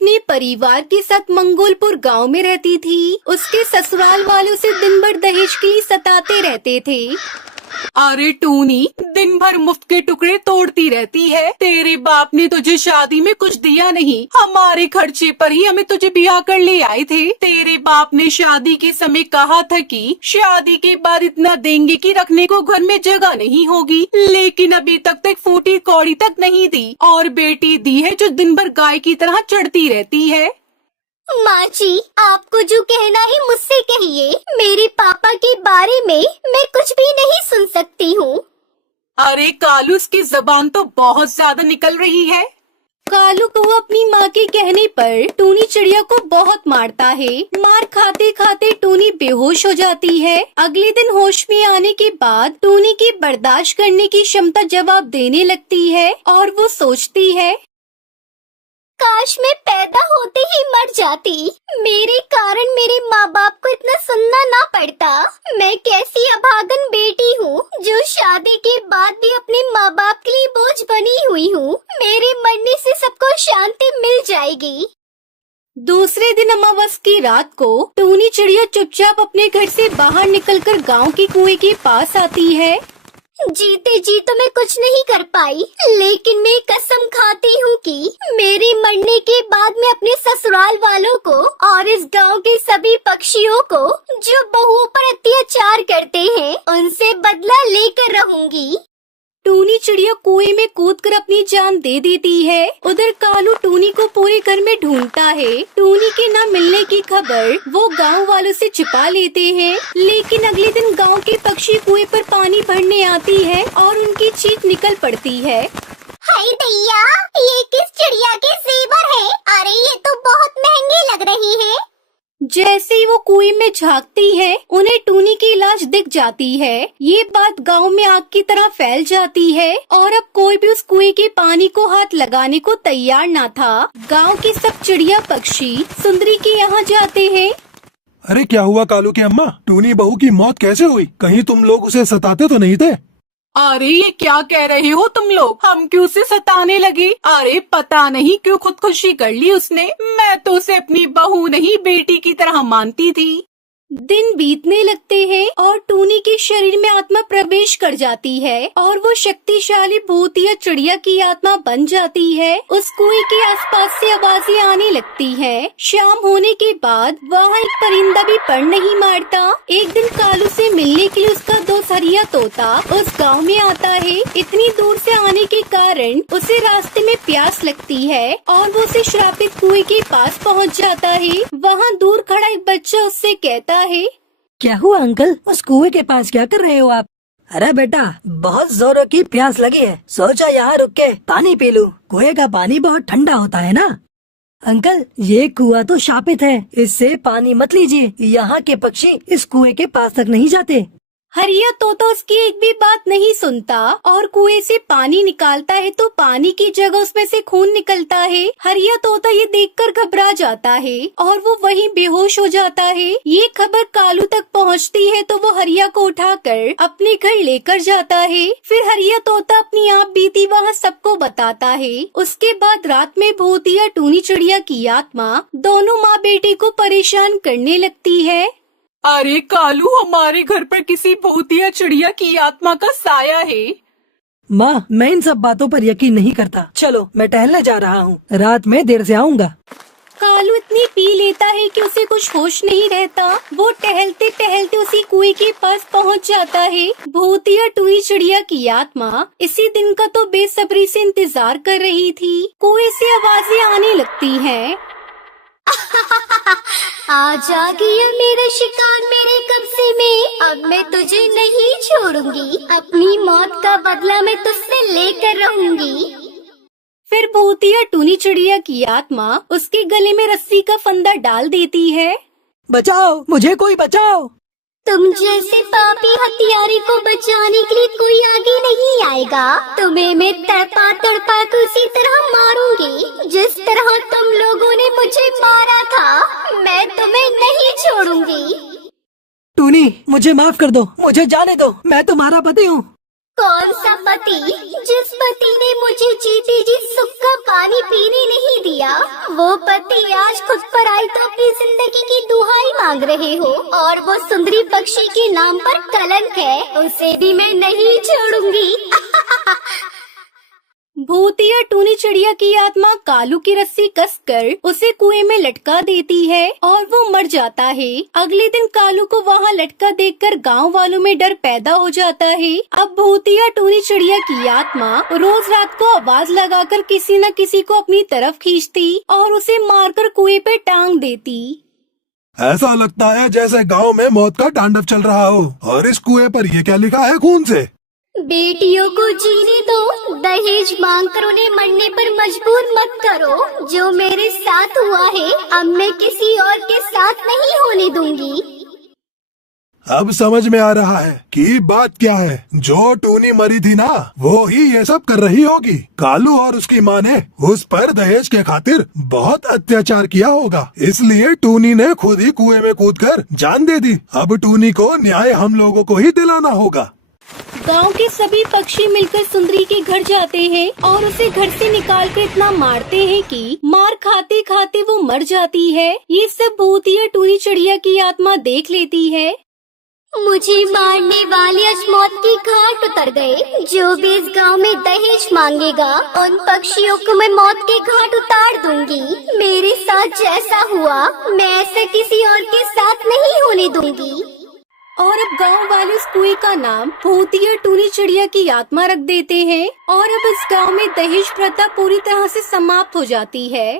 अपने परिवार के साथ मंगोलपुर गांव में रहती थी। उसके ससुराल वाले उसे दिन भर दहेज के लिए सताते रहते थे। अरे टूनी, दिन भर मुफ्त के टुकड़े तोड़ती रहती है। तेरे बाप ने तुझे शादी में कुछ दिया नहीं, हमारे खर्चे पर ही हमें तुझे ब्याह कर ले आए थे। तेरे बाप ने शादी के समय कहा था कि शादी के बाद इतना देंगे कि रखने को घर में जगह नहीं होगी, लेकिन अभी तक एक फूटी कौड़ी तक नहीं दी, और बेटी दी है जो दिन भर गाय की तरह चढ़ती रहती है। माँ जी, आपको जो कहना है मुझसे कहिए। मेरे पापा के बारे में मैं कुछ भी नहीं सुन सकती हूँ। अरे कालू, उसकी जबान तो बहुत ज्यादा निकल रही है। कालू को अपनी माँ के कहने पर टूनी चिड़िया को बहुत मारता है। मार खाते खाते टूनी बेहोश हो जाती है। अगले दिन होश में आने के बाद टूनी की बर्दाश्त करने की क्षमता जवाब देने लगती है और वो सोचती है, काश मैं पैदा होते ही मर जाती। मेरे कारण मेरे माँ बाप को इतना सुनना ना पड़ता। मैं कैसी अभागन बेटी हूँ जो शादी के बाद भी अपने माँ बाप के लिए बोझ बनी हुई हूँ। मेरे मरने से सबको शांति मिल जाएगी। दूसरे दिन अमावस की रात को टूनी चिड़िया चुपचाप अपने घर से बाहर निकलकर गांव के कुएं के पास आती है। जीते जी तो मैं कुछ नहीं कर पाई, लेकिन मैं कसम खाती हूँ कि मेरे मरने के बाद मैं अपने ससुराल वालों को और इस गांव के सभी पक्षियों को जो बहुओं पर अत्याचार करते हैं उनसे बदला लेकर रहूंगी। टूनी चिड़िया कुएं में कूदकर अपनी जान दे देती है। उधर कालू टूनी को पूरे घर में ढूंढता है। टूनी के न मिलने की खबर वो गांव वालों से छिपा लेते हैं, लेकिन अगले दिन गांव के पक्षी कुएं पर पानी भरने आती है और उनकी चीख निकल पड़ती है। हाय दैया, ये किस चिड़िया के जेवर है? अरे ये तो बहुत महंगे लग रही है। जैसे ही वो कुएं में झांकती है, उन्हें टूनी की लाश दिख जाती है। ये बात गांव में आग की तरह फैल जाती है और अब कोई भी उस कुएं के पानी को हाथ लगाने को तैयार न था। गांव के सब चिड़िया पक्षी सुंदरी के यहाँ जाते हैं। अरे क्या हुआ कालू की अम्मा? टूनी बहू की मौत कैसे हुई? कहीं तुम लोग उसे सताते तो नहीं थे? अरे ये क्या कह रहे हो तुम लोग? हम क्यों उसे सताने लगे? अरे पता नहीं क्यों खुदकुशी कर ली उसने। मैं तो उसे अपनी बहू नहीं बेटी की तरह मानती थी। दिन बीतने लगते हैं और टूनी के शरीर में आत्मा प्रवेश कर जाती है और वो शक्तिशाली भूत या चिड़िया की आत्मा बन जाती है। उस कुएं के आसपास से आवाजें आने लगती हैं। शाम होने के बाद वहाँ एक परिंदा भी पर नहीं मारता। एक दिन कालू से मिलने के लिए उसका दोस्त हरिया तोता उस गांव में आता है। इतनी दूर से आने के कारण उसे रास्ते में प्यास लगती है और वो उसे श्रापित कुएं के पास पहुँच जाता है। वहाँ दूर खड़ा एक बच्चा उससे कहता है, क्या हुआ अंकल? उस कुएं के पास क्या कर रहे हो आप? अरे बेटा, बहुत जोरों की प्यास लगी है, सोचा यहाँ रुक के पानी पी लूं। कुएं का पानी बहुत ठंडा होता है ना। अंकल, ये कुआं तो शापित है, इससे पानी मत लीजिए। यहाँ के पक्षी इस कुएं के पास तक नहीं जाते। हरिया तोता उसकी एक भी बात नहीं सुनता और कुएं से पानी निकालता है तो पानी की जगह उसमें से खून निकलता है। हरिया तोता ये देखकर घबरा जाता है और वो वहीं बेहोश हो जाता है। ये खबर कालू तक पहुंचती है तो वो हरिया को उठाकर अपने घर लेकर जाता है। फिर हरिया तोता अपनी आप बीती वहाँ सबको बताता है। उसके बाद रात में भूतिया टूनी चिड़िया की आत्मा दोनों माँ बेटे को परेशान करने लगती है। अरे कालू, हमारे घर पर किसी भूतिया चिड़िया की आत्मा का साया है। माँ, मैं इन सब बातों पर यकीन नहीं करता। चलो, मैं टहलने जा रहा हूँ, रात में देर से आऊँगा। कालू इतनी पी लेता है कि उसे कुछ होश नहीं रहता। वो टहलते टहलते उसी कुएं के पास पहुंच जाता है। भूतिया टूनी चिड़िया की आत्मा इसी दिन का तो बेसब्री से इंतजार कर रही थी। कुएं से आवाजें आने लगती हैं। आज आ गया मेरा शिकार मेरे कब्जे में। अब मैं तुझे नहीं छोड़ूंगी। अपनी मौत का बदला मैं तुझसे लेकर रहूंगी। फिर भूतिया टूनी चिड़िया की आत्मा उसके गले में रस्सी का फंदा डाल देती है। बचाओ मुझे, कोई बचाओ। तुम जैसे पापी हत्यारे को बचाने के लिए कोई आगे नहीं आएगा। तुम्हें मैं तड़पा तड़पा कर उसी तरह मारूंगी जिस तरह तुम लोगों ने मुझे मारा था। मैं तुम्हें नहीं छोड़ूंगी। टूनी, मुझे माफ कर दो, मुझे जाने दो, मैं तुम्हारा पति हूँ। कौन सा पति? जिस पति ने मुझे जीते जी सुख का पानी पीने नहीं दिया, वो पति आज खुद पर आई तो अपनी जिंदगी की दुहाई मांग रहे हो, और वो सुंदरी पक्षी के नाम पर कलंक है, उसे भी मैं नहीं छोड़ूंगी। भूतिया टूनी चिड़िया की आत्मा कालू की रस्सी कसकर उसे कुएं में लटका देती है और वो मर जाता है। अगले दिन कालू को वहाँ लटका देखकर गांव वालों में डर पैदा हो जाता है। अब भूतिया टूनी चिड़िया की आत्मा रोज रात को आवाज लगाकर किसी न किसी को अपनी तरफ खींचती और उसे मारकर कुएं पे टांग देती। ऐसा लगता है जैसे गांव में मौत का तांडव चल रहा हो। और इस कुएं पर ये क्या लिखा है खून से? बेटियों को जीने दो, दहेज मांगकर उन्हें मरने पर मजबूर मत करो। जो मेरे साथ हुआ है अब मैं किसी और के साथ नहीं होने दूंगी। अब समझ में आ रहा है कि बात क्या है। जो टूनी मरी थी ना, वो ही ये सब कर रही होगी। कालू और उसकी माँ ने उस पर दहेज के खातिर बहुत अत्याचार किया होगा, इसलिए टूनी ने खुद ही कुएं में कूदकर जान दे दी। अब टूनी को न्याय हम लोगों को ही दिलाना होगा। गांव के सभी पक्षी मिलकर सुंदरी के घर जाते हैं और उसे घर से निकालकर इतना मारते हैं कि मार खाते खाते वो मर जाती है। ये सब भूतिया टूनी चिड़िया की आत्मा देख लेती है। मुझे मारने वाले आज मौत की घाट उतर गए। जो भी इस गांव में दहेज मांगेगा उन पक्षियों को मैं मौत के घाट उतार दूंगी। मेरे साथ जैसा हुआ मैं ऐसा किसी और के साथ नहीं होने दूंगी। और अब गांव वाले इस कुएं का नाम भूतिया टूनी चिड़िया की आत्मा रख देते हैं और अब इस गांव में दहेज प्रथा पूरी तरह से समाप्त हो जाती है।